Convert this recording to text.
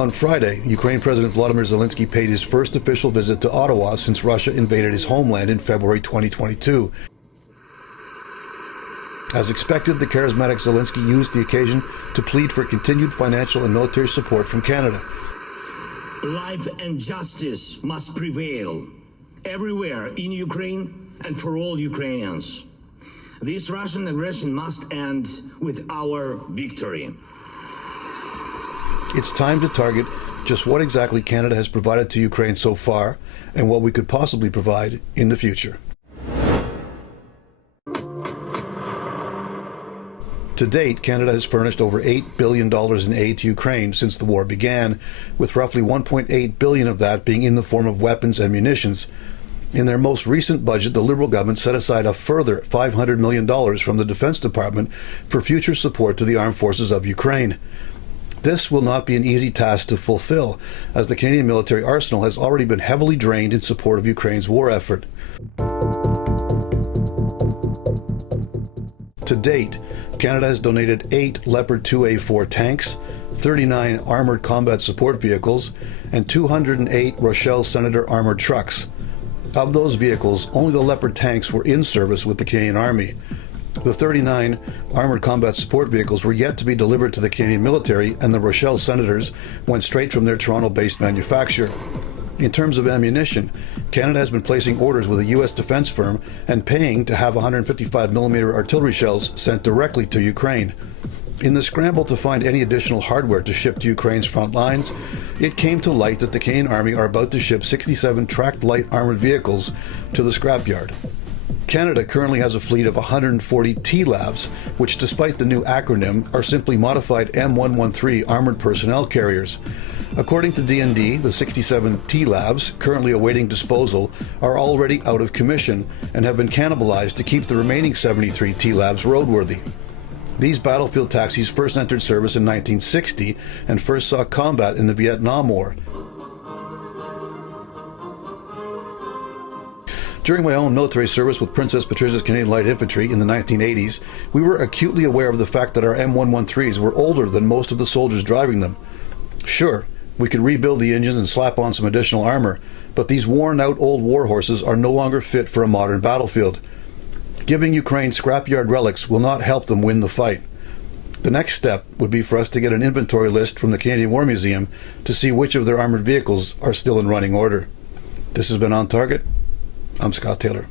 On Friday, Ukraine President Volodymyr Zelensky paid his first official visit to Ottawa since Russia invaded his homeland in February 2022. As expected, the charismatic Zelensky used the occasion to plead for continued financial and military support from Canada. Life and justice must prevail everywhere in Ukraine and for all Ukrainians. This Russian aggression must end with our victory. It's time to target just what exactly Canada has provided to Ukraine so far and what we could possibly provide in the future. To date, Canada has furnished over $8 billion in aid to Ukraine since the war began, with roughly $1.8 billion of that being in the form of weapons and munitions. In their most recent budget, the Liberal government set aside a further $500 million from the Defense Department for future support to the armed forces of Ukraine. This will not be an easy task to fulfill, as the Canadian military arsenal has already been heavily drained in support of Ukraine's war effort. To date, Canada has donated 8 Leopard 2A4 tanks, 39 armored combat support vehicles, and 208 Rochelle Senator armored trucks. Of those vehicles, only the Leopard tanks were in service with the Canadian Army. The 39 armored combat support vehicles were yet to be delivered to the Canadian military, and the Rochelle Senators went straight from their Toronto-based manufacturer. In terms of ammunition, Canada has been placing orders with a U.S. defense firm and paying to have 155mm artillery shells sent directly to Ukraine. In the scramble to find any additional hardware to ship to Ukraine's front lines, it came to light that the Canadian Army are about to ship 67 tracked light armored vehicles to the scrapyard. Canada currently has a fleet of 140 TLAVs, which, despite the new acronym, are simply modified M113 armored personnel carriers. According to DND, the 67 TLAVs currently awaiting disposal are already out of commission and have been cannibalized to keep the remaining 73 TLAVs roadworthy. These battlefield taxis first entered service in 1960 and first saw combat in the Vietnam War. During my own military service with Princess Patricia's Canadian Light Infantry in the 1980s, we were acutely aware of the fact that our M113s were older than most of the soldiers driving them. Sure, we could rebuild the engines and slap on some additional armor, but these worn-out old war horses are no longer fit for a modern battlefield. Giving Ukraine scrapyard relics will not help them win the fight. The next step would be for us to get an inventory list from the Canadian War Museum to see which of their armored vehicles are still in running order. This has been On Target. I'm Scott Taylor.